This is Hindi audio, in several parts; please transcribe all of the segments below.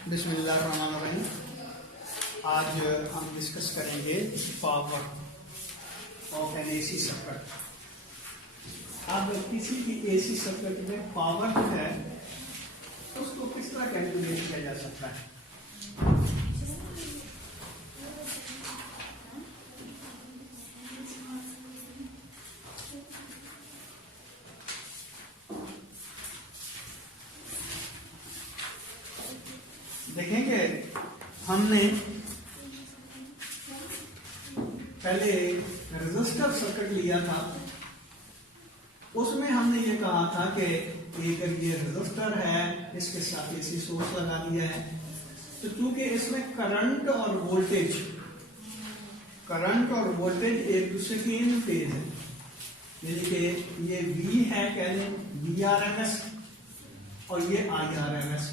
बिस्मिल्लाहिर्रहमानिर्रहीम। आज हम डिस्कस करेंगे power of N AC circuit. अब किसी भी एसी सर्किट में पावर जो है उसको किस तरह कैलकुलेट किया जा सकता है। देखेंगे हमने पहले रेजिस्टर सर्किट लिया था, उसमें हमने ये कहा था कि एक ये रेजिस्टर है, इसके साथ एसी सोर्स लगा दिया है, तो चूंकि इसमें करंट और वोल्टेज एक दूसरे की इन फेज है, यानी कि ये V है, कह लें VRMS और ये IRMS।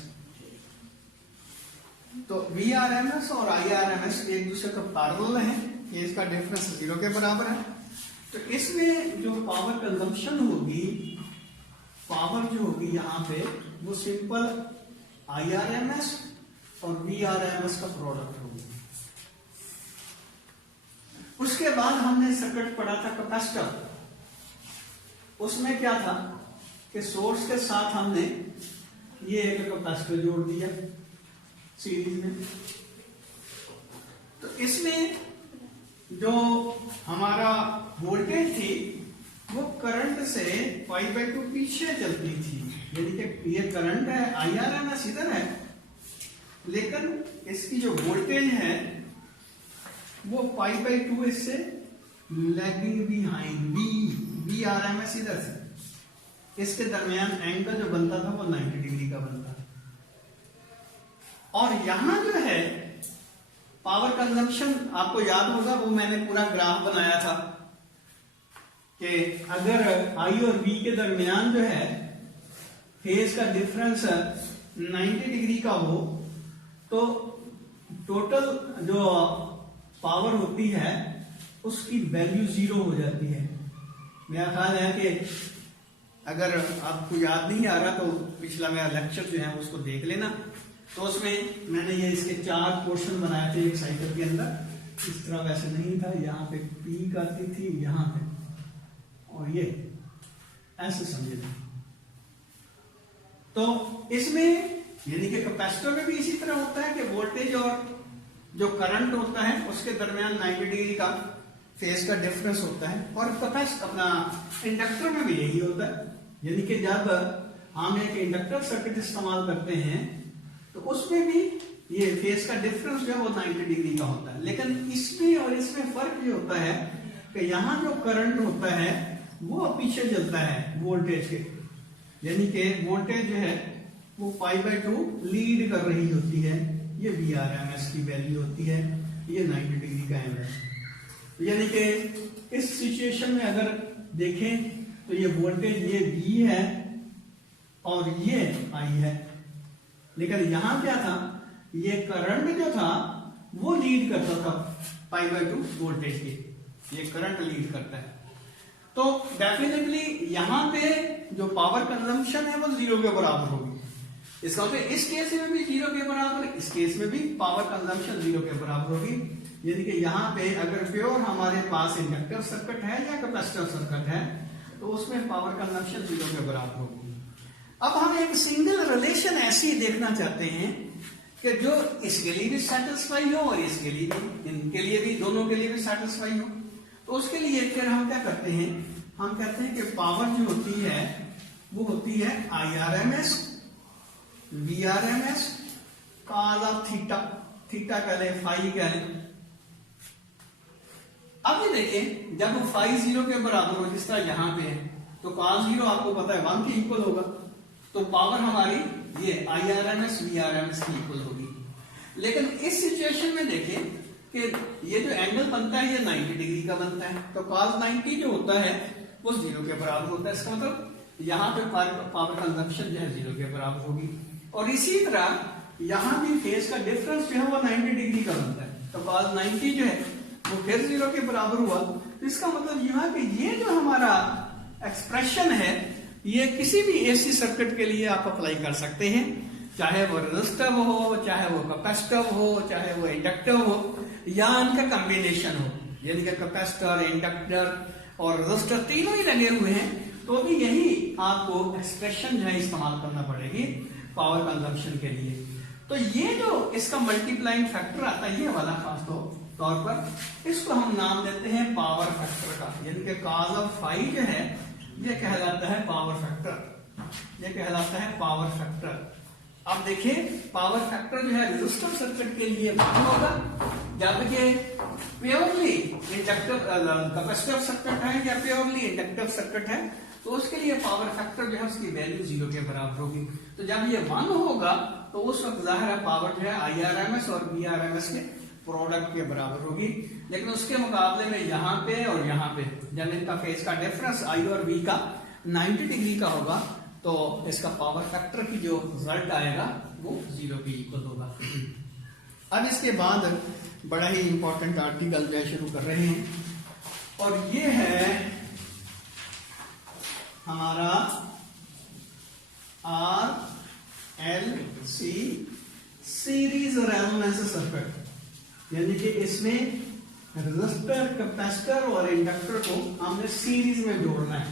तो VRMS और IRMS एक दूसरे का पैरेलल है, ये इसका डिफरेंस 0 के बराबर है। तो इसमें जो पावर कंजम्पशन होगी, पावर जो होगी यहाँ पे वो सिंपल IRMS और VRMS का प्रोडक्ट होगी। उसके बाद हमने सर्किट पढ़ा था कैपेसिटर। उसमें क्या था कि सोर्स के साथ हमने ये एक कैपेसिटर जोड़ दिया सीरीज में। तो इसमें जो हमारा वोल्टेज थी वो करंट से π/2 पीछे चलती थी, यानी कि ये करंट है IRMS इधर है, लेकिन इसकी जो वोल्टेज है वो π/2 इससे लैगिंग बिहाइंड VRMS इधर से। इसके दरमियान एंगल जो बनता था वो 90 डिग्री का बनता। और यहां जो है पावर कंजम्पशन, आपको याद होगा वो मैंने पूरा ग्राफ बनाया था कि अगर I और V के दरमियान जो है फेज का डिफरेंस 90 डिग्री का हो तो टोटल जो पावर होती है उसकी वैल्यू 0 हो जाती है। मेरा ख्याल है कि अगर आपको याद नहीं आ रहा तो पिछला मेरा लेक्चर जो है उसको देख लेना। तो उसमें मैंने ये इसके 4 पोर्शन बनाए थे एक साइकिल के अंदर। इस तरह वैसे नहीं था, यहाँ पे पीक आती थी यहाँ पे, और ये ऐसे समझे थे। तो इसमें यानी कि कैपेसिटर में भी इसी तरह होता है कि वोल्टेज और जो करंट होता है उसके दरमियान 90 डिग्री का फेज का डिफरेंस होता है। और कैपेसिटर अपना इंडक्टर में भी यही होता है, यानी कि जब हम एक इंडक्टर सर्किट इस्तेमाल करते हैं तो उसमें भी ये फेज का डिफरेंस जो है वो 90 डिग्री का होता है। लेकिन इसमें और इसमें फर्क ये होता है कि यहाँ जो करंट होता है वो पीछे चलता है वोल्टेज के, यानी कि वोल्टेज जो है वो π/2 लीड कर रही होती है। ये VRMS की वैल्यू होती है, ये 90 डिग्री का एंगल। यानी कि इस सिचुएशन में अगर देखें तो ये वोल्टेज ये V है और ये I है, लेकिन यहां क्या था, ये करंट जो था वो लीड करता था π/2 वोल्टेज के, ये करंट लीड करता है। तो डेफिनेटली यहां पे जो पावर कंजम्पशन है वो 0 के बराबर होगी। इसका मतलब इस केस में भी 0 के बराबर, इस केस में भी पावर कंजम्पशन 0 के बराबर होगी। यानी कि यहाँ पे अगर प्योर हमारे पास इंडक्टर सर्किट है या कैपेसिटर सर्किट है तो उसमें पावर कंजम्पशन 0 के बराबर होगी। अब हम एक सिंगल रिलेशन ऐसी देखना चाहते हैं कि जो इसके लिए भी सेटिस्फाई हो और इसके लिए भी, इनके लिए भी, दोनों के लिए भी सेटिस्फाई हो। तो उसके लिए फिर हम क्या करते हैं, हम कहते हैं कि पावर जो होती है वो होती है IRMS VRMS cos of theta कह लें, फाई कह लें। अब ये देखें जब फाई 0 के बराबर हो, जिस तरह यहां पे है, तो cos 0 आपको पता है 1 के इक्वल होगा, तो पावर हमारी ये IRMS VRMS की इक्वल होगी। लेकिन इस सिचुएशन में देखें कि ये जो एंगल बनता है ये 90 डिग्री का बनता है, तो cos 90 जो होता है वो 0 के बराबर होता है। इसका मतलब यहाँ पे पावर कंजम्पशन जो है 0 के बराबर होगी। और इसी तरह यहाँ भी फेज का डिफरेंस जो है वो 90 डिग्री का बनता है, तो cos 90 जो है वो फिर 0 के बराबर हुआ। तो इसका मतलब यह है कि ये जो हमारा एक्सप्रेशन है ये किसी भी एसी सर्किट के लिए आप अप्लाई कर सकते हैं। चाहे वो रेजिस्टिव हो, चाहे वो कैपेसिटिव हो, चाहे वो इंडक्टिव हो, या इनका कॉम्बिनेशन हो, यानी कि कैपेसिटर, इंडक्टर और रेजिस्टर तीनों ही लगे हुए हैं, तो भी यही आपको एक्सप्रेशन जो है इस्तेमाल करना पड़ेगी पावर कंजम्पशन के लिए। तो ये जो इसका मल्टीप्लाइंग फैक्टर आता है, ये वाला खास तौर पर इसको हम नाम देते हैं पावर फैक्टर का, यानी कि cos ऑफ फाई जो है ये कहलाता है पावर फैक्टर, ये कहलाता है पावर फैक्टर। अब देखिए पावर फैक्टर जो है रेजिस्टिव सर्किट के लिए होगा, जबकि प्योरली इंडक्टिव कैपेसिटिव सर्किट है या प्योरली इंडक्टिव सर्किट है तो उसके लिए पावर फैक्टर जो है उसकी वैल्यू 0 के बराबर होगी। तो जब ये 1 होगा तो उस वक्त जाहिर है पावर जो है IRMS और VRMS के प्रोडक्ट के बराबर होगी। लेकिन उसके मुकाबले में यहाँ पे और यहाँ पे जब इनका फेज का डिफरेंस I और V का 90 डिग्री का होगा तो इसका पावर फैक्टर की जो रिजल्ट आएगा वो 0 के इक्वल होगा। अब इसके बाद बड़ा ही इंपॉर्टेंट आर्टिकल जो है शुरू कर रहे हैं, और ये है हमारा RLC सीरीज रेजोनेंस सर्किट, यानी कि इसमें रेजिस्टर, कैपेसिटर और इंडक्टर को हमने सीरीज में जोड़ना है,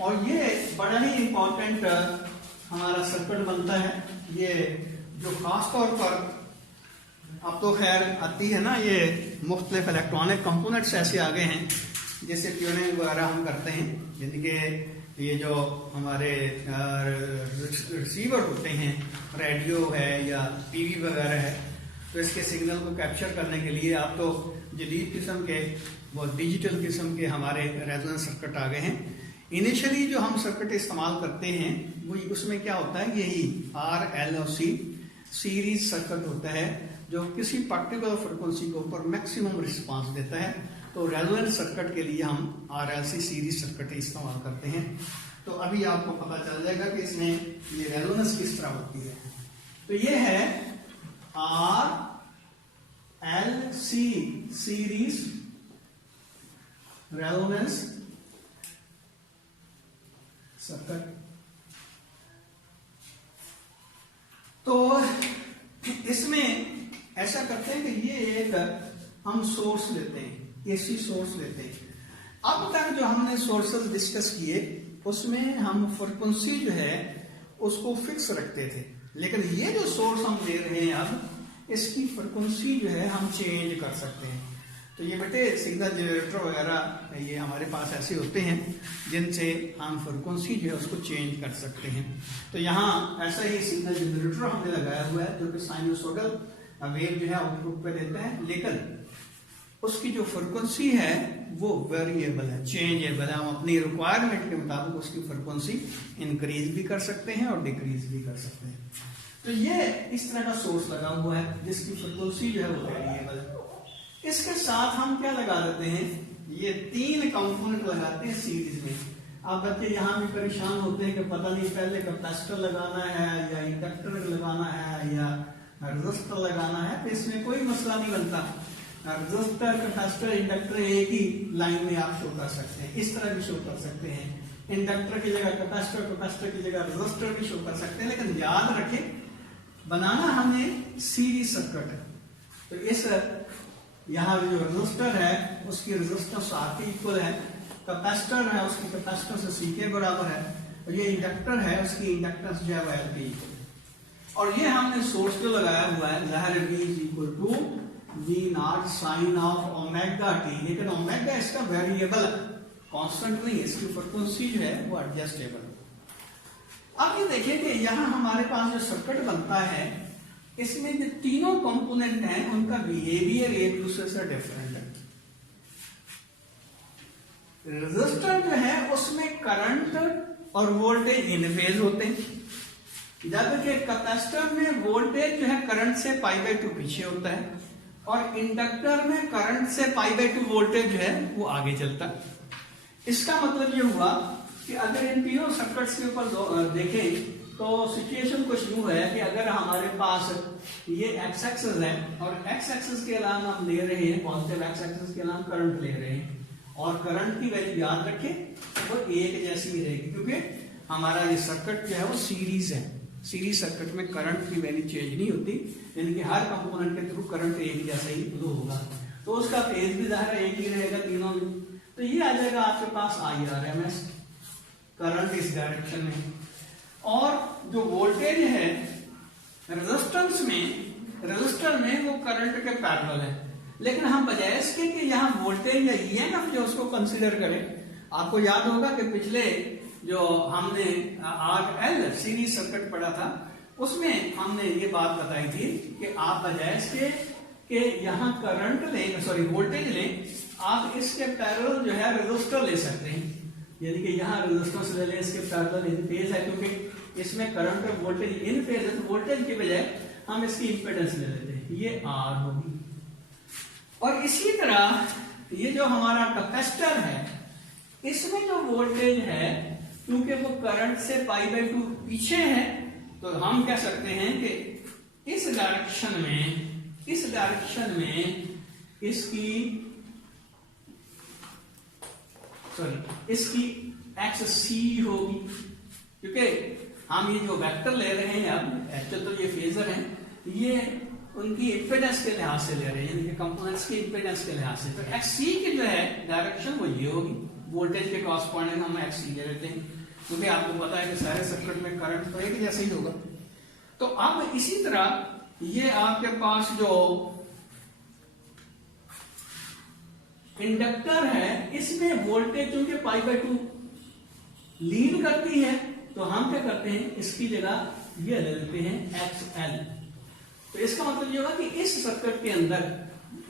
और ये बड़ा ही इंपॉर्टेंट हमारा सर्किट बनता है। ये जो खास तौर पर अब तो खैर आती है ना, ये मुख्तलिफ इलेक्ट्रॉनिक कंपोनेंट्स ऐसे आ गए हैं जैसे ट्यूनिंग वगैरह हम करते हैं, यानी कि ये जो हमारे रिसीवर होते हैं, रेडियो है या टीवी वगैरह है, तो इसके सिग्नल को कैप्चर करने के लिए आप तो जदीद किस्म के वो डिजिटल किस्म के हमारे रेजोनेंस सर्किट आ गए हैं। इनिशियली जो हम सर्किट इस्तेमाल करते हैं वो उसमें क्या होता है, यही RLC सीरीज सर्किट होता है जो किसी पर्टिकुलर फ्रिक्वेंसी के ऊपर मैक्सिमम रिस्पांस देता है। तो रेजोनेंस सर्किट के लिए हम RLC सीरीज सर्किट इस्तेमाल करते हैं। तो अभी आपको पता चल जाएगा कि इसमें ये रेजोनेंस किस तरह होती है। तो ये है RLC सीरीज रेजोनेंस सर्किट। तो इसमें ऐसा करते हैं कि ये एक हम सोर्स लेते हैं, AC सोर्स लेते हैं। अब तक जो हमने सोर्सेस डिस्कस किए उसमें हम फ्रिक्वेंसी जो है उसको फिक्स रखते थे, लेकिन ये जो सोर्स हम ले रहे हैं अब इसकी फ्रिक्वेंसी जो है हम चेंज कर सकते हैं। तो ये बेटे सिग्नल जनरेटर वगैरह ये हमारे पास ऐसे होते हैं जिनसे हम फ्रिक्वेंसी जो है उसको चेंज कर सकते हैं। तो यहाँ ऐसा ही सिग्नल जनरेटर हमने लगाया हुआ है जो कि साइनसोइडल वेव जो है आउटपुट पे देता है, लेकिन उसकी जो फ्रिक्वेंसी है वो वेरिएबल है, चेंजेबल है। हम अपनी रिक्वायरमेंट के मुताबिक उसकी फ्रिक्वेंसी इंक्रीज भी कर सकते हैं और डिक्रीज भी कर सकते हैं। तो ये इस तरह का सोर्स लगा हुआ है जिसकी फ्रिक्वेंसी जो है वो वेरिएबल है। इसके साथ हम क्या लगा देते हैं, ये 3 कंपोनेंट लगाते हैं सीरीज में। आप बच्चे यहाँ भी परेशान होते हैं कि पता नहीं पहले कैपेसिटर लगाना है या इंडक्टर लगाना है या रेजिस्टर लगाना है। तो इसमें कोई मसला नहीं बनता, रेजिस्टर, कैपेसिटर, इंडक्टर एक ही लाइन में आप शो कर सकते हैं, इस तरह भी शो कर सकते हैं। इंडक्टर की जगह कैपेसिटर, कैपेसिटर की जगह रेजिस्टर भी शो कर सकते हैं, लेकिन याद रखें बनाना हमें सीरीज सर्किट है। तो इस यहाँ जो रेजिस्टर है उसकी रेजिस्टेंस R के इक्वल है, कैपेसिटर है उसकी कैपेसिटेंस C के बराबर है, और ये इंडक्टर है उसकी इंडक्टेंस जो है वो L के इक्वल है। और ये हमने सोर्स जो लगाया हुआ है ज़ाहिर V is equal to V0 sine of omega t, लेकिन ओमेगा इसका वेरिएबल कांस्टेंट नहीं है, इसकी फ्रिक्वेंसी जो है वो एडजस्टेबल। अब ये देखिए कि यहाँ हमारे पास जो सर्किट बनता है इसमें जो तीनों कंपोनेंट हैं उनका बिहेवियर एक दूसरे से डिफरेंट है। रेजिस्टर जो है उसमें करंट और वोल्टेज इन फेज होते हैं, जबकि कैपेसिटर में वोल्टेज जो है करंट से π/2 पीछे होता है, और इंडक्टर में करंट से π/2 वोल्टेज जो है वो आगे चलता है। इसका मतलब ये हुआ कि अगर इन तीनों सर्किट्स के ऊपर देखें तो सिचुएशन कुछ यूं है कि अगर हमारे पास ये x एक्सिस है और x एक्सिस के अलावा हम ले रहे हैं पॉजिटिव x एक्सिस के अलावा करंट ले रहे हैं, और करंट की वैल्यू याद रखें वो एक जैसी ही रहेगी क्योंकि हमारा ये सर्किट जो है वो सीरीज है। सीरीज सर्किट में करंट की वैल्यू चेंज नहीं होती, यानी कि हर कंपोनेंट के थ्रू करंट एक जैसा ही फ्लो होगा, तो उसका फेज भी ज़ाहिर एक ही रहेगा तीनों में। तो ये आ जाएगा आपके पास IRMS, करंट इस डायरेक्शन में। और जो वोल्टेज है रजिस्टर में वो करंट के पैरेलल है, लेकिन हम बजाय इसके कि यहाँ वोल्टेज या EMF जो उसको कंसीडर करें, आपको याद होगा कि पिछले जो हमने RL सीरीज सर्किट पढ़ा था उसमें हमने ये बात बताई थी कि आप बजाय इसके कि यहाँ करंट लें, सॉरी वोल्टेज लें, आप इसके पैरेलल जो है रेजिस्टर ले सकते हैं, यानी कि यहाँ रेजिस्टेंस ले लें इसके पैरेलल इन फेज है, क्योंकि इसमें करंट और वोल्टेज इन फेज है, तो वोल्टेज की बजाय हम इसकी इंपेडेंस ले लेते हैं, ये R होगी। और इसी तरह ये जो हमारा कैपेसिटर है इसमें जो वोल्टेज है, क्योंकि वो करंट से π/2 पीछे है, तो हम कह सकते हैं कि इस डायरेक्शन में इसकी XC होगी, क्योंकि हम ये जो वेक्टर ले रहे हैं अब एक्चुअल तो ये फेजर है, ये उनकी इंपेडेंस के लिहाज से ले रहे हैं, यानी कि कंपोनेंट्स की इंपेडेंस के लिहाज से। तो XC की जो है डायरेक्शन वो ये होगी, वोल्टेज के कॉरस्पॉन्डिंग हम XC ले लेते हैं, क्योंकि आपको पता है कि सारे सर्किट में करंट तो एक जैसा ही होगा। तो अब इसी तरह ये आपके पास जो इंडक्टर है इसमें वोल्टेज चूंकि π/2 लीन करती है, तो हम क्या करते हैं इसकी जगह ये ले लेते हैं XL। तो इसका मतलब ये होगा कि इस सर्किट के अंदर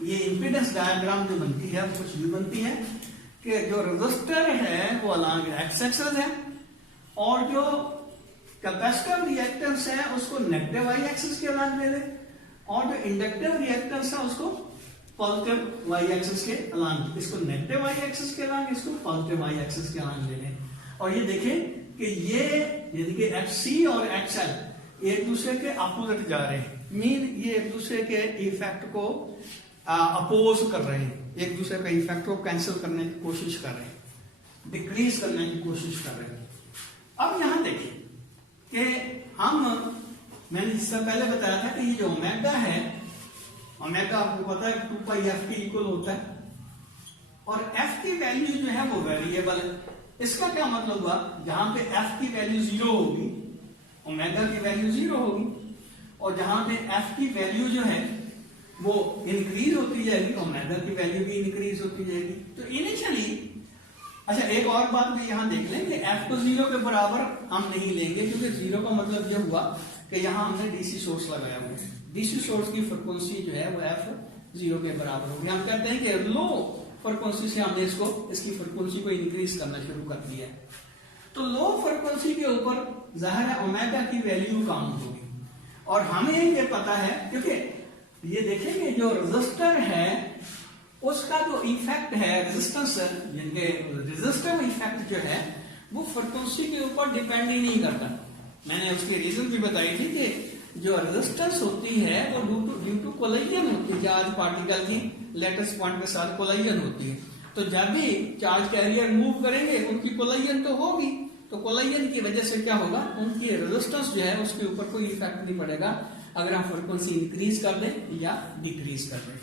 ये इंपीडेंस डायग्राम जो बनती है वो कुछ भी बनती है कि जो रेजिस्टर है वो अलॉन्ग एक्स एक्सिस है, और जो कैपेसिटर रिएक्टेंस है उसको नेगेटिव वाई एक्सिस के अलॉन्ग ले लें, और जो इंडक्टिव रिएक्टेंस है उसको पॉजिटिव वाई एक्सिस के अलॉन्ग, इसको नेगेटिव वाई एक्सिस के अलॉन्ग, इसको पॉजिटिव वाई एक्सिस के अलॉन्ग ले लें। और ये देखें कि ये यानी कि FC और XL एक दूसरे के अपोजिट जा रहे हैं, मीन ये एक दूसरे के इफेक्ट को अपोज कर रहे हैं, एक दूसरे का इफेक्ट को कैंसिल करने की कोशिश कर रहे हैं, डिक्रीज करने की कोशिश कर रहे हैं। अब यहां देखिए कि मैंने इससे पहले बताया था कि ये जो ओमेगा है, ओमेगा आपको पता है 2πf के इक्वल होता है, और f की वैल्यू जो है वो वेरिएबल है। इसका क्या मतलब हुआ, जहां पे f की वैल्यू 0 होगी ओमेगा की वैल्यू 0 होगी, और जहां पे f की वैल्यू जो है वो इंक्रीज होती जाएगी, ओमेगा की वैल्यू भी इंक्रीज होती जाएगी। तो इनिशियली अच्छा एक और बात भी यहां देख लें कि f को 0 के बराबर हम नहीं लेंगे, क्योंकि 0 का मतलब ये हुआ कि यहां हमने डीसी सोर्स लगाया हुआ है, डीसी सोर्स की फ्रीक्वेंसी जो है वो f 0 के बराबर होगी। हम कहते हैं कि लो फ्रीक्वेंसी से हमने इसकी फ्रीक्वेंसी को इंक्रीज करना शुरू कर दिया है, तो लो फ्रीक्वेंसी के ऊपर जाहिर है ओमेगा की वैल्यू कम होगी। और हमें ये पता है, क्योंकि ये देखेंगे जो रेजिस्टर है उसका जो इफेक्ट है रेजिस्टेंस, यानी रेजिस्टिव इफेक्ट जो है वो फ्रीक्वेंसी के ऊपर डिपेंड ही नहीं करता। मैंने उसकी रीजन भी बताई थी कि जो रेजिस्टेंस होती है वो ड्यू टू कोलाइजन होती है, चार्ज पार्टिकल की लेटेस्ट पॉइंट के साथ कोलाइजन होती है, तो जब भी चार्ज कैरियर मूव करेंगे उनकी कोलाइजन तो होगी, तो कोलाइजन की वजह से क्या होगा, उनकी रेजिस्टेंस जो है उसके ऊपर कोई इफेक्ट नहीं पड़ेगा अगर हम फ्रीक्वेंसी इंक्रीज कर दें या डिक्रीज कर दें।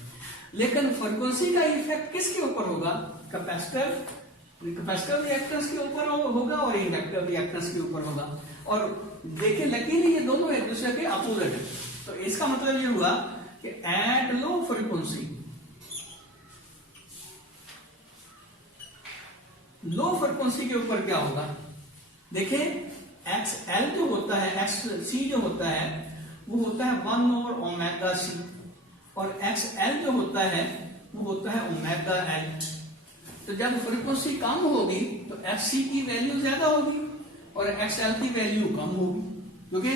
लेकिन फ्रीक्वेंसी का इफेक्ट किसके ऊपर होगा, कैपेसिटर रिएक्टेंस के ऊपर होगा और इंडक्टर रिएक्टेंस के ऊपर होगा। और देखिए लकीली ये दोनों एक दूसरे के अपोजिट है, तो इसका मतलब ये हुआ कि एट लो फ्रीक्वेंसी के ऊपर क्या होगा, देखिए XL जो होता है, XC जो होता है वो होता है 1/ωc, और XL जो होता है वो होता है ωL। तो जब फ्रीक्वेंसी कम होगी तो FC की वैल्यू ज्यादा होगी और XL की वैल्यू कम होगी, क्योंकि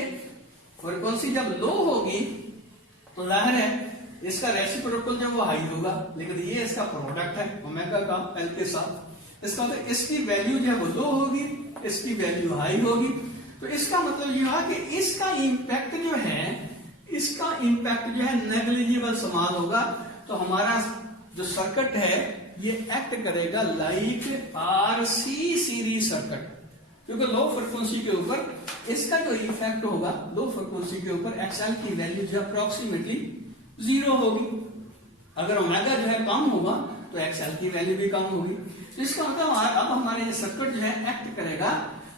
फ्रीक्वेंसी जब लो होगी तो जाहिर है इसका रेसिप्रोकल जो वो हाई होगा, लेकिन ये इसका प्रोडक्ट है ओमेगा का L के साथ, इसका तो इसकी वैल्यू जो है वो लो होगी, इसकी वैल्यू हाई होगी। तो इसका मतलब ये हुआ कि इसका इम्पैक्ट जो है नेग्लिजिबल समान होगा। तो हमारा जो सर्किट है ये एक्ट करेगा लाइक RC सीरीज सर्किट, क्योंकि लो फ्रिक्वेंसी के ऊपर इसका जो इफेक्ट होगा, लो फ्रिक्वेंसी के ऊपर एक्सएल की वैल्यू जो अप्रोक्सीमेटली 0 होगी। अगर ओमेगा जो है कम होगा तो एक्सएल की वैल्यू भी कम होगी। तो इसका मतलब अब हमारे ये सर्किट जो है एक्ट करेगा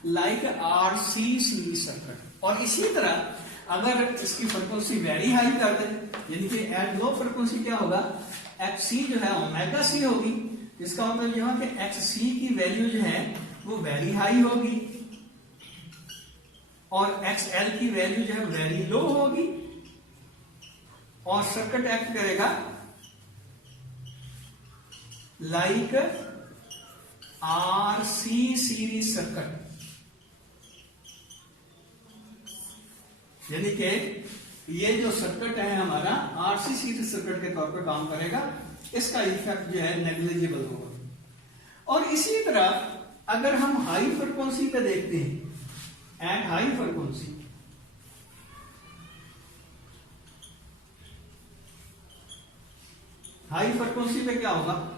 लाइक आरसी सीरीज सर्किट। और इसी तरह अगर इसकी फ्रिक्वेंसी वेरी हाई कर दे, यानी कि एट लो फ्रिक्वेंसी क्या होगा, एक्ससी जो है ओमेगा सी होगी। इसका मतलब यह कि एक्ससी की वैल्यू जो है वो वेरी हाई होगी और एक्सएल की वैल्यू जो है वेरी लो होगी, और सर्किट एक्ट करेगा लाइक आरसी सीरीज सर्किट। यानी कि ये जो सर्किट है हमारा आरसी सीरीज सर्किट के तौर पर काम करेगा, इसका इफेक्ट जो है नेग्लिजिबल होगा। और इसी तरह अगर हम हाई फ्रिक्वेंसी पे देखते हैं, एट हाई फ्रिक्वेंसी पे क्या होगा,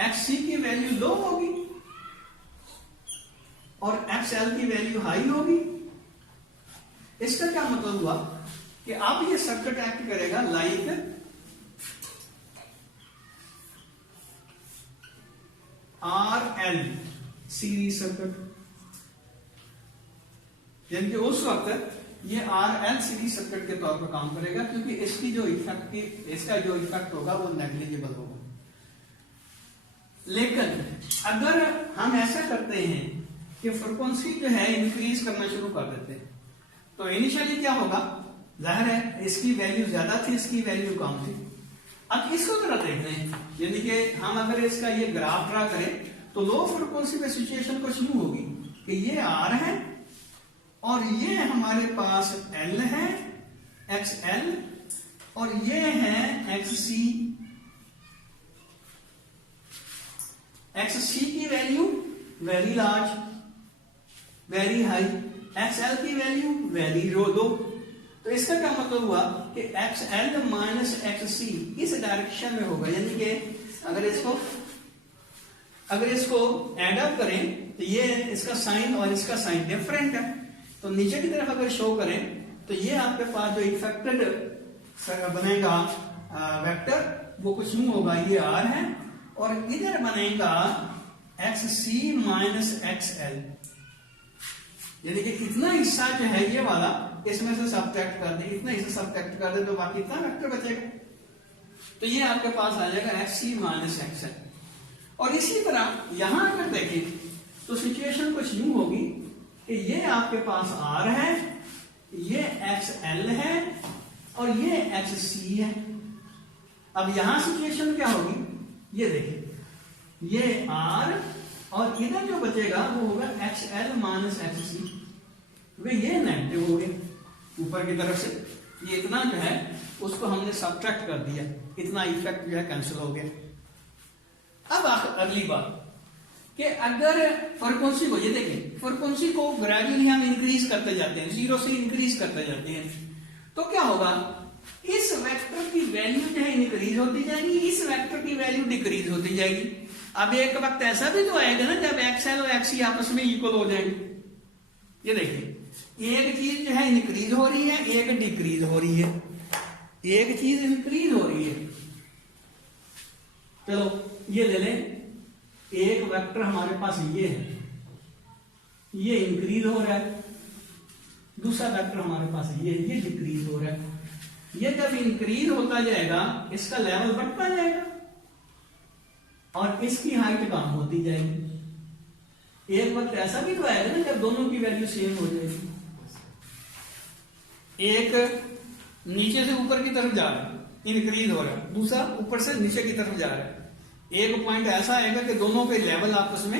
एक्ससी की वैल्यू लो होगी और एक्सएल की वैल्यू हाई होगी। इसका क्या मतलब हुआ कि अब ये सर्किट एक्ट करेगा लाइक आरएल सीरीज सर्किट। यानी कि उस वक्त ये आरएल सीरीज सर्किट के तौर पर काम करेगा, क्योंकि इसकी जो इसका जो इफेक्ट होगा वो नेग्लिजिबल होगा। लेकिन अगर हम ऐसा करते हैं कि फ्रिक्वेंसी जो है इंक्रीज करना शुरू कर देते हैं, तो इनिशियली क्या होगा, जाहिर है इसकी वैल्यू ज्यादा थी, इसकी वैल्यू कम थी। अब इसको जरा देख रहे हैं, यानी कि हम अगर इसका ये ग्राफ ड्रा करें तो लो फ्रिक्वेंसी पे सिचुएशन कुछ यूं होगी कि ये आर है और ये हमारे पास एल है, एक्सएल, और ये है एक्ससी। एक्ससी की value very large, very high, XL की वैल्यू वेरी लो। तो इसका क्या मतलब हुआ कि एक्सएल माइनस एक्ससी इस डायरेक्शन में होगा। यानी कि अगर इसको एड अप करें तो ये इसका साइन और इसका साइन डिफरेंट है। तो नीचे की तरफ अगर शो करें तो ये आपके पास जो इफेक्टेड बनेगा वेक्टर वो कुछ यूं होगा, ये आर है और इधर बनेगा एक्ससी माइनस एक्सएल। यानी कि इतना हिस्सा जो है ये वाला इसमें से सब्ट्रैक्ट कर दे, इतना हिस्सा सब्ट्रैक्ट कर दे तो बाकी इतना वेक्टर बचेगा। तो ये आपके पास आ जाएगा एक्ससी माइनस एक्सएल। और इसी तरह यहां अगर देखें तो सिचुएशन कुछ यूं होगी कि ये आपके पास आर है, ये एक्सएल है और ये एक्ससी है। अब यहां सिचुएशन क्या होगी, ये देखिए, ये आर और इधर जो बचेगा वो होगा एक्सएल माइनस एक्ससी। ये नेगेटिव हो गया ऊपर की तरफ से, ये इतना जो है उसको हमने सब्ट्रैक्ट कर दिया, इतना इफेक्ट जो है कैंसिल हो गया। अब अगली बात कि अगर फ्रिक्वेंसी को, ये देखें, फ्रिक्वेंसी को ग्रेजुअली हम इंक्रीज करते जाते हैं, 0 से इंक्रीज करते जाते हैं, तो क्या होगा, इस वेक्टर की वैल्यू जो है इंक्रीज होती जाएगी, इस वेक्टर की वैल्यू डिक्रीज होती जाएगी। अब एक वक्त ऐसा भी तो आएगा ना जब एक्सएल और एक्ससी आपस में इक्वल हो जाएंगे। ये देखिए, एक चीज जो है इंक्रीज हो रही है, एक डिक्रीज हो रही है, एक चीज इंक्रीज हो रही है। चलो ये ले लें, एक वेक्टर हमारे पास ये है, ये इंक्रीज हो रहा है, दूसरा वेक्टर हमारे पास ये डिक्रीज हो रहा है। ये जब इंक्रीज होता जाएगा इसका लेवल बढ़ता जाएगा और इसकी हाइट कम होती जाएगी। एक वक्त ऐसा भी तो आएगा ना जब दोनों की वैल्यू सेम हो जाएगी। एक नीचे से ऊपर की तरफ जा रहा है, इंक्रीज हो रहा है, दूसरा ऊपर से नीचे की तरफ जा रहा है। एक पॉइंट ऐसा आएगा कि दोनों के लेवल आपस में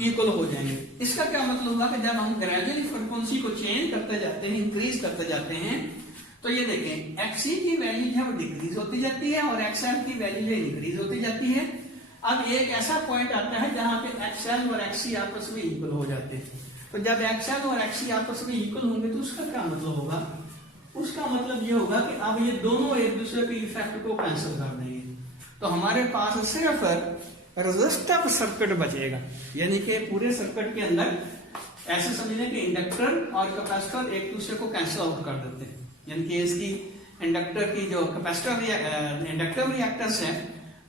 इक्वल हो जाएंगे। इसका क्या मतलब हुआ कि जब हम ग्रेजुअली फ्रिक्वेंसी को चेंज करते जाते हैं, इंक्रीज करते जाते हैं, तो ये देखें, एक्ससी की वैल्यू जो है वो डिक्रीज होती जाती है और एक्सएल की वैल्यू जो इंक्रीज होती जाती है। अब एक ऐसा पॉइंट आता है जहां पे एक्सएल और एक्ससी आपस में इक्वल हो जाते हैं। तो जब एक्सएल और एक्ससी आपस में इक्वल होंगे तो उसका क्या मतलब होगा, उसका मतलब ये होगा कि अब ये दोनों एक दूसरे के इफेक्ट को कैंसिल कर देंगे। तो हमारे पास सिर्फ रेजिस्टिव सर्किट बचेगा, यानी कि पूरे सर्किट के अंदर ऐसे समझने कि इंडक्टर और कैपेसिटर एक दूसरे को कैंसिल आउट कर देते हैं, यानी कि इसकी इंडक्टर की जो इंडक्टिव रिएक्टेंस है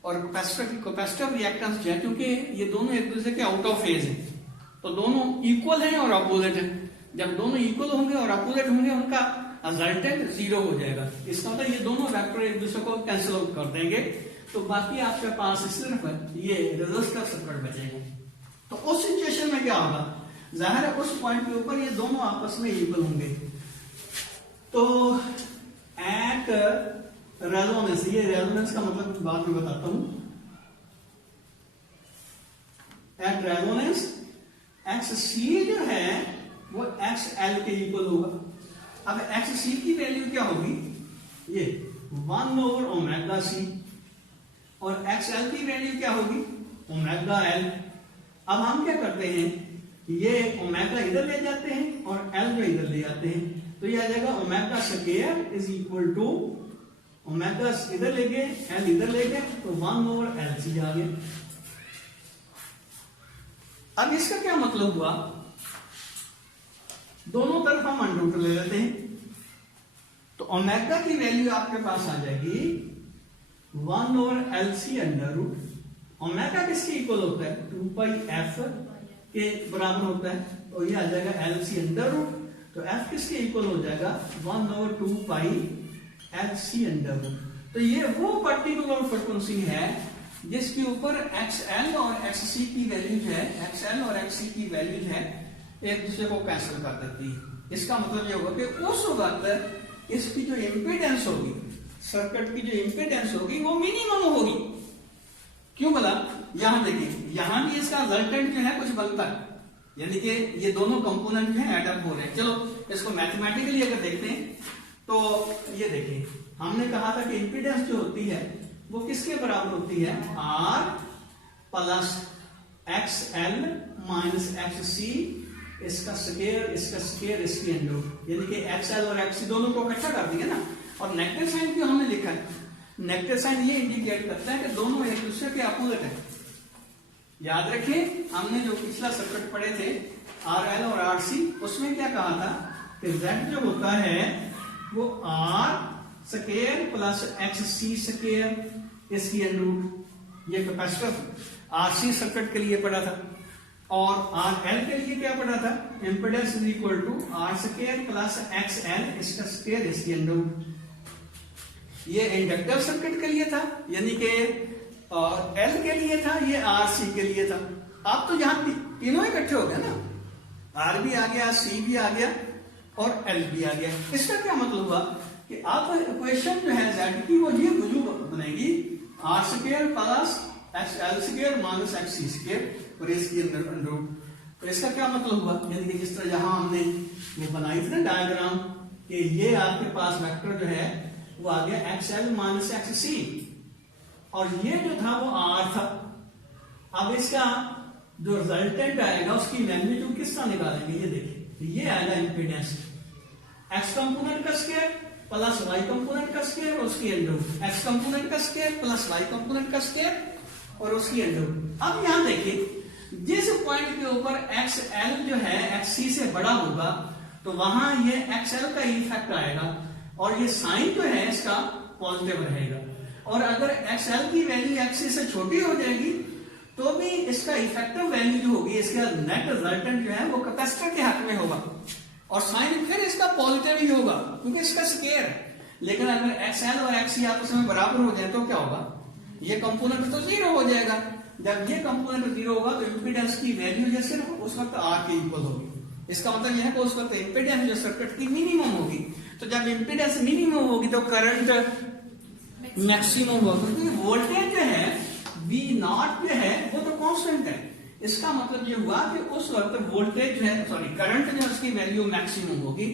और कैपेसिटर की कैपेसिटिव रिएक्टेंस जो है, क्योंकि ये दोनों एक दूसरे के आउट ऑफ फेज है, तो दोनों इक्वल हैं और अपोजिट है। जब दोनों इक्वल होंगे और अपोजिट होंगे, उनका रिजल्टेंट जीरो हो जाएगा। इसका मतलब ये दोनों वेक्टर एक दूसरे को कैंसिल आउट कर देंगे, तो बाकी आपके पास सिर्फ ये रेजिस्टर सर्किट बचेगा। तो उस सिचुएशन में क्या होगा, जाहिर है उस पॉइंट के ऊपर ये दोनों आपस में इक्वल होंगे। तो एट रेजोनेंस, ये रेजोनेंस का मतलब बाद में बताता हूं। एट रेजोनेंस एक्स सी जो है वो एक्स एल के इक्वल होगा। अब एक्स सी की वैल्यू क्या होगी, ये 1/ओमेगा सी, और एक्स एल की वैल्यू क्या होगी, ओमेगा एल। अब हम क्या करते हैं, ये ओमेगा इधर ले जाते हैं और एल जो इधर ले जाते हैं, तो ये आ जाएगा omega square is equal to omega इधर ले गए, एल इधर ले गए, तो 1/LC आ गया। अब इसका क्या मतलब हुआ, दोनों तरफ हम अंडर रूट ले लेते हैं, तो ओमेगा की वैल्यू आपके पास आ जाएगी 1/LC अंडर रूट। ओमेगा किसके इक्वल होता है, 2πf के बराबर होता है, तो ये आ जाएगा LC अंडर रूट, तो f किसके इक्वल हो जाएगा 1/2πLC अंडर रूट। तो ये वो पर्टिकुलर फ्रीक्वेंसी है जिसके ऊपर XL और XC की वैल्यू है, XL और XC की वैल्यू है एक दूसरे को कैंसिल कर देती है। इसका मतलब ये होगा कि उस वक्त इसकी जो इंपीडेंस होगी, सर्किट की जो इंपीडेंस होगी वो मिनिमम होगी। क्यों बोला, यहां देखिए, यहां भी इसका रिजल्टेंट जो है कुछ बनता है, यानी कि ये दोनों कंपोनेंट जो है एडअप हो रहे हैं। चलो इसको मैथमेटिकली अगर देखते हैं तो ये देखिए, हमने कहा था कि इंपीडेंस जो होती है वो किसके बराबर होती है, R plus XL minus XC, इसका स्क्वायर इसकी अंडर, यानी कि XL और XC दोनों को इकट्ठा कर दिया ना। और नेगेटिव साइन क्यों हमने लिखा है, नेगेटिव साइन ये इंडिकेट करता है कि दोनों एक दूसरे के अपोजिट है। याद रखें हमने जो पिछला सर्किट पढ़े थे RL और RC, उसमें क्या कहा था कि Z जो होता है वो R square plus XC square इसकी अंडर, ये कैपेसिटर RC सर्किट के लिए पढ़ा था। और RL के लिए क्या पढ़ा था, impedance is equal to R square plus XL इसका स्क्वायर इसकी अंडर। ये इंडक्टिव सर्किट के लिए था, यानी कि L के लिए था, ये RC के लिए था। अब तो यहां तीनों इकट्ठे हो गए ना, R भी आ गया, C भी आ गया और L भी आ गया। इसका क्या मतलब हुआ कि आप इक्वेशन जो है Z की वो ये बनेगी R square plus XL square minus XC square और इसकी अंडर। तो इसका क्या मतलब हुआ, यानी कि जिस तरह यहां हमने वो बनाई थी ना डायग्राम, कि ये आपके पास वेक्टर जो है वो आ गया XL माइनस XC और ये जो था वो R था। अब इसका जो रिजल्टेंट आएगा उसकी मैग्नीट्यूड किस तरह निकालेंगे, ये देखिए, ये आएगा इंपीडेंस X कंपोनेंट का स्क्वायर प्लस Y कंपोनेंट का स्क्वायर और उसकी अंडर, X कंपोनेंट का स्क्वायर प्लस Y कंपोनेंट का स्क्वायर और उसकी अंडर। अब यहां देखिए, जिस पॉइंट के ऊपर XL जो है XC से बड़ा होगा तो वहां ये XL का इफेक्ट आएगा और ये साइन जो है इसका पॉजिटिव रहेगा, और अगर XL की वैल्यू XC से छोटी हो जाएगी तो भी इसका इफेक्टिव वैल्यू जो होगी, इसका नेट रिजल्टेंट जो है वो कैपेसिटर के हक में होगा और साइन फिर इसका पॉजिटिव ही होगा क्योंकि इसका स्क्वायर है। लेकिन अगर XL और XC आपस में बराबर हो जाए तो क्या होगा, ये कंपोनेंट तो जीरो हो जाएगा। जब ये कंपोनेंट जीरो होगा तो इंपीडेंस की वैल्यू जो सिर्फ उस वक्त R के इक्वल होगी। इसका मतलब यह है कि उस वक्त इंपीडेंस जो सर्किट की मिनिमम होगी। तो जब इंपीडेंस मिनिमम होगी तो करंट मैक्सिमम होगा, क्योंकि वोल्टेज जो है V0 जो है वो तो कांस्टेंट है। इसका मतलब ये हुआ कि उस वक्त वोल्टेज जो है, सॉरी करंट जो है उसकी वैल्यू मैक्सिमम होगी।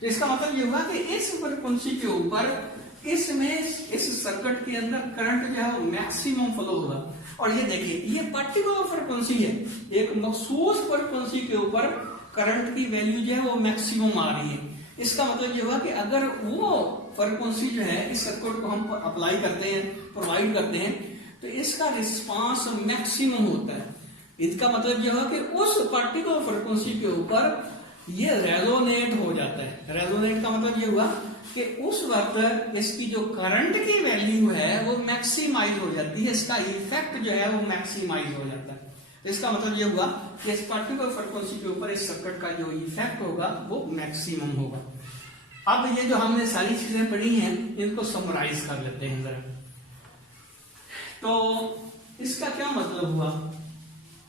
तो इसका मतलब ये हुआ कि इस फ्रीक्वेंसी के ऊपर इसमें इस सर्किट के अंदर करंट जो है वो मैक्सिमम फ्लो होगा। और ये देखिए, ये पर्टिकुलर फ्रीक्वेंसी है, एक मखसूस फ्रीक्वेंसी के ऊपर करंट की वैल्यू जो है वो मैक्सिमम आ रही है। इसका मतलब ये हुआ कि अगर वो फ्रीक्वेंसी जो है इस सर्किट को हम अप्लाई करते हैं, प्रोवाइड करते हैं, तो इसका रिस्पांस मैक्सिमम होता है। इसका मतलब यह है कि उस पर्टिकुलर फ्रीक्वेंसी के ऊपर ये रेजोनेट हो जाता है। रेजोनेट का मतलब ये हुआ कि उस वक्त इसकी जो करंट की वैल्यू है वो मैक्सिमाइज हो जाती है, इसका इफेक्ट जो है वो मैक्सिमाइज हो जाता है। इसका मतलब ये हुआ कि इस पर्टिकुलर फ्रीक्वेंसी के ऊपर इस सर्किट का जो इफेक्ट होगा वो मैक्सिमम होगा। अब ये जो हमने सारी चीजें पढ़ी हैं इनको समराइज कर लेते हैं जरा। तो इसका क्या मतलब हुआ?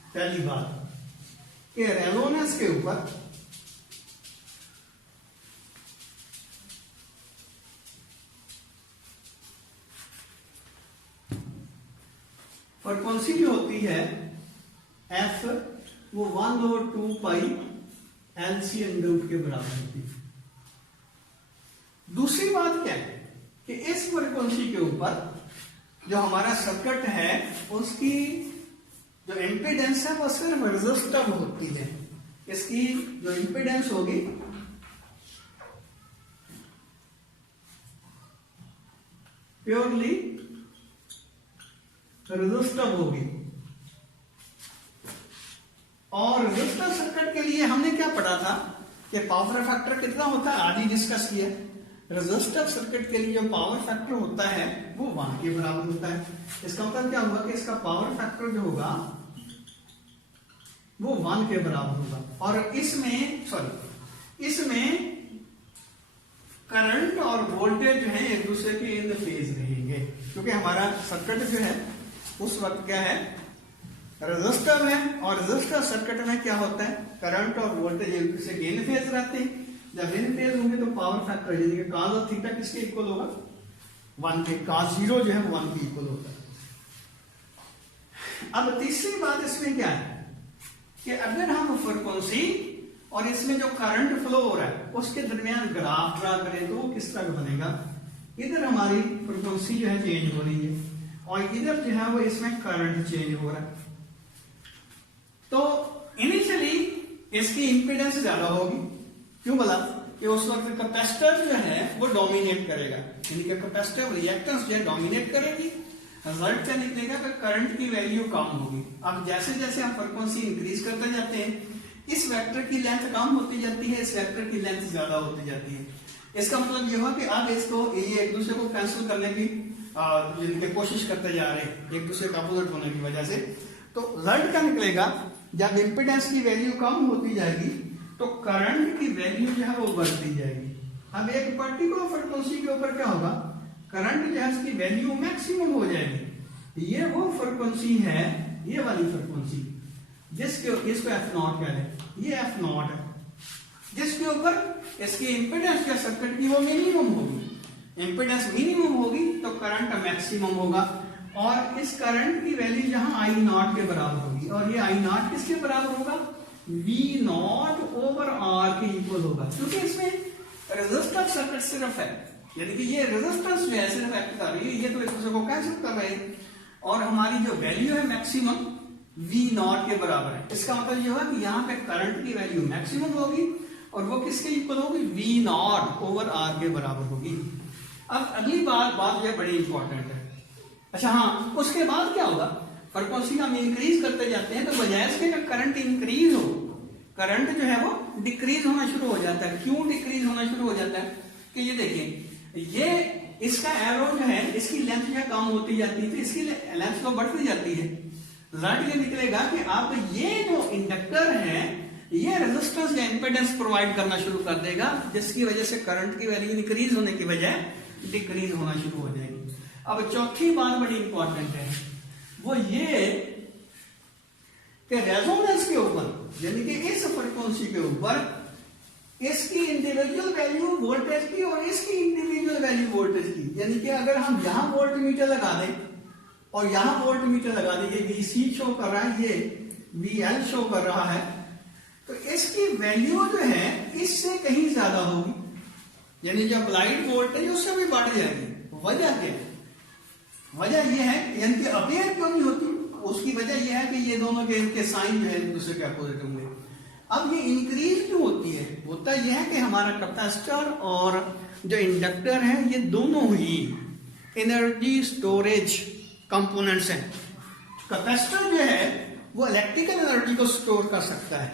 पहली बात कि रेजोनेंस के ऊपर फ्रीक्वेंसी जो होती है एफ वो 1/2 पाई एलसी अंडर रूट के बराबर होती है। दूसरी बात क्या है कि इस फ्रीक्वेंसी के ऊपर जो हमारा सर्किट है उसकी जो इंपीडेंस है वो सिर्फ रेजिस्टिव होती है। इसकी जो इंपीडेंस होगी प्योरली रेजिस्टिव होगी। और रेजिस्टिव सर्किट के लिए हमने क्या पढ़ा था कि पावर फैक्टर कितना होता है, आज ही डिस्कस किया। रेजिस्टिव सर्किट के लिए जो पावर फैक्टर होता है वो 1 के बराबर होता है। इसका मतलब क्या होगा कि इसका पावर फैक्टर जो होगा वो 1 के बराबर होगा। और इसमें करंट और वोल्टेज जो है एक दूसरे के इन फेज रहेंगे, क्योंकि हमारा सर्किट जो है उस वक्त क्या है, रेजिस्टिव है। और रेजिस्टिव सर्किट में क्या होता है, करंट और वोल्टेज एक दूसरे के इन फेज रहते हैं। जब इन फेज होंगे तो पावर फैक्टर यानी कि cos और थीटा किसके इक्वल होगा, 1 के। cos 0 जो है 1 के इक्वल होता है। अब तीसरी बात इसमें क्या है कि अगर हम फ्रीक्वेंसी और इसमें जो करंट फ्लो हो रहा है उसके दरमियान ग्राफ ड्रा करें तो वो किस तरह बनेगा। इधर हमारी फ्रीक्वेंसी जो है चेंज हो रही है और इधर जो है वो इसमें करंट चेंज हो रहा है। तो इनिशियली इसकी इंपीडेंस ज्यादा होगी। क्यों बोला कि उस वक्त कैपेसिटर जो है वो डोमिनेट करेगा, यानी कि कैपेसिटर रिएक्टेंस जो है डोमिनेट करेगी। रिजल्ट क्या निकलेगा कि करंट की वैल्यू कम होगी। अब जैसे जैसे हम फ्रीक्वेंसी इंक्रीज करते जाते हैं इस वेक्टर की लेंथ कम होती जाती है, इस वेक्टर की लेंथ ज्यादा होती जाती है। इसका मतलब यह हुआ कि अब इसको ये एक दूसरे को कैंसिल करने की कोशिश करते जा रहे हैं एक दूसरे का अपोजिट होने की वजह से। तो रिजल्ट क्या निकलेगा, जब इंपीडेंस की वैल्यू कम होती जाएगी तो करंट की वैल्यू जो है वो बढ़ती जाएगी। अब एक पर्टिकुलर फ्रीक्वेंसी के ऊपर क्या होगा, करंट जो है उसकी वैल्यू मैक्सिमम हो जाएगी। ये वो फ्रीक्वेंसी है, ये वाली फ्रीक्वेंसी जिसके इसको F0 कह लें, ये F0 है, जिसके ऊपर इसकी इंपीडेंस या सर्किट की वो मिनिमम होगी। इंपीडेंस मिनिमम होगी तो करंट मैक्सिमम होगा और इस करंट की वैल्यू जहां I0 के बराबर होगी। और ये I0 किसके बराबर होगा, V0/R के इक्वल होगा, क्योंकि इसमें रेजिस्टिव सर्किट सिर्फ है, यानी कि ये रेजिस्टेंस जो है सिर्फ एक्ट कर रही है, ये तो एक दूसरे को कैंसिल कर रहे हैं। और हमारी जो वैल्यू है मैक्सिमम V0 के बराबर है। इसका मतलब ये हुआ कि यहाँ पे करंट की वैल्यू मैक्सिमम होगी और वो किसके इक्वल होगी, V0/R के बराबर होगी। अब अगली बात यह बड़ी इंपॉर्टेंट है। अच्छा हाँ, उसके बाद क्या होगा, फ्रीक्वेंसी हम इंक्रीज करते जाते हैं तो बजाय इसके कि करंट इंक्रीज हो, करंट जो है वो डिक्रीज होना शुरू हो जाता है। क्यों डिक्रीज होना शुरू हो जाता है कि ये देखिए, ये इसका एरो जो है इसकी लेंथ जो है कम होती जाती है तो इसकी लेंथ तो बढ़ती जाती है। रिजल्ट ये निकलेगा कि आप ये जो इंडक्टर है ये रेजिस्टेंस या इंपेडेंस प्रोवाइड करना शुरू कर देगा, जिसकी वजह से करंट की वैल्यू इंक्रीज होने की बजाय डिक्रीज होना शुरू हो जाएगी। अब चौथी बात बड़ी इंपॉर्टेंट है, वो ये कि रेजोनेंस के ऊपर यानी कि इस फ्रीक्वेंसी के ऊपर इसकी इंडिविजुअल वैल्यू वोल्टेज की और इसकी इंडिविजुअल वैल्यू वोल्टेज की, यानी कि अगर हम यहां वोल्ट मीटर लगा दें और यहां वोल्ट मीटर लगा दें, ये VC शो कर रहा है, ये VL शो कर रहा है, तो इसकी वैल्यू जो है इससे कहीं ज्यादा होगी, यानी जो अप्लाइड वोल्टेज उससे भी बढ़ जाएगी। वजह क्या है, वजह यह है, यानी कि अपेयर क्यों नहीं होती, उसकी वजह यह है कि ये दोनों के साइन जो है एक दूसरे के अपोजिट होंगे। अब ये इंक्रीज क्यों होती है, होता यह है कि हमारा कैपेसिटर और जो इंडक्टर है ये दोनों ही एनर्जी स्टोरेज कंपोनेंट्स हैं। कैपेसिटर जो है वो इलेक्ट्रिकल एनर्जी को स्टोर कर सकता है,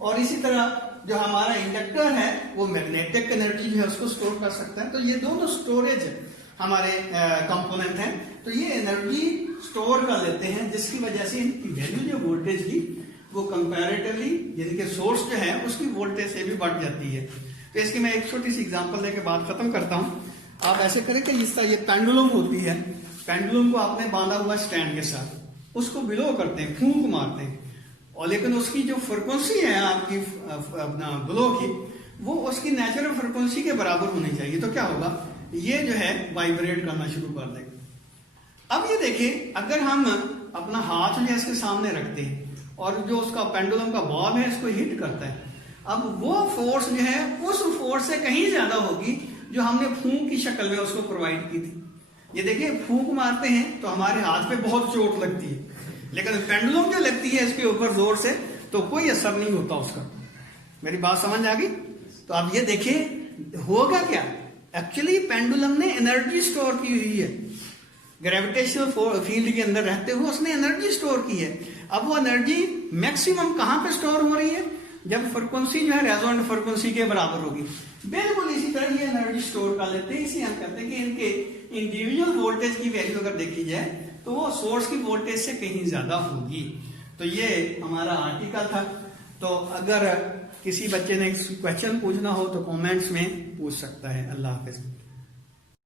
और इसी तरह जो हमारा इंडक्टर है वो मैग्नेटिक एनर्जी जो है उसको स्टोर कर सकता है। तो ये दोनों स्टोरेज हमारे कंपोनेंट हैं। तो ये एनर्जी स्टोर कर लेते हैं, जिसकी वजह से इनकी वैल्यू जो वोल्टेज की वो कंपैरेटिवली जिनके सोर्स जो है उसकी वोल्टेज से भी बढ़ जाती है। तो इसकी मैं एक छोटी सी एग्जांपल लेके बात खत्म करता हूं। आप ऐसे करें कि जिस तरह ये पेंडुलम होती है, पेंडुलम को आपने बांधा हुआ स्टैंड के साथ, उसको बिलो करते हैं, फूंक मारते हैं, और लेकिन उसकी जो फ्रिक्वेंसी है आपकी अपना ब्लो की, वो उसकी नेचुरल फ्रिक्वेंसी के बराबर होनी चाहिए। तो क्या होगा, ये जो है वाइब्रेट करना शुरू कर देगा। अब ये देखिए, अगर हम अपना हाथ जो है इसके सामने रखते हैं और जो उसका पेंडुलम का बॉब है इसको हिट करता है, अब वो फोर्स जो है उस फोर्स से कहीं ज्यादा होगी जो हमने फूंक की शक्ल में उसको प्रोवाइड की थी। ये देखिए, फूंक मारते हैं तो हमारे हाथ पे बहुत चोट लगती है, लेकिन पेंडुलम जो लगती है इसके ऊपर जोर से तो कोई असर नहीं होता उसका। मेरी बात समझ आ गई? तो अब ये देखिए होगा क्या, एक्चुअली पेंडुलम ने एनर्जी स्टोर की हुई है, ग्रेविटेशनल फील्ड के अंदर रहते हुए उसने एनर्जी स्टोर की है। अब वो एनर्जी मैक्सिमम कहां पे स्टोर हो रही है, जब फ्रिक्वेंसी जो है रेजोनेंट फ्रिक्वेंसी के बराबर होगी। बिल्कुल इसी तरह ये एनर्जी स्टोर कर लेते हैं। इसी हम कहते हैं कि इनके इंडिविजुअल वोल्टेज की वैल्यू अगर देखी जाए तो वो सोर्स की वोल्टेज से कहीं ज्यादा होगी। तो ये हमारा आर्टिकल था। तो अगर किसी बच्चे ने क्वेश्चन पूछना हो तो कमेंट्स में पूछ सकता है। अल्लाह हाफिज।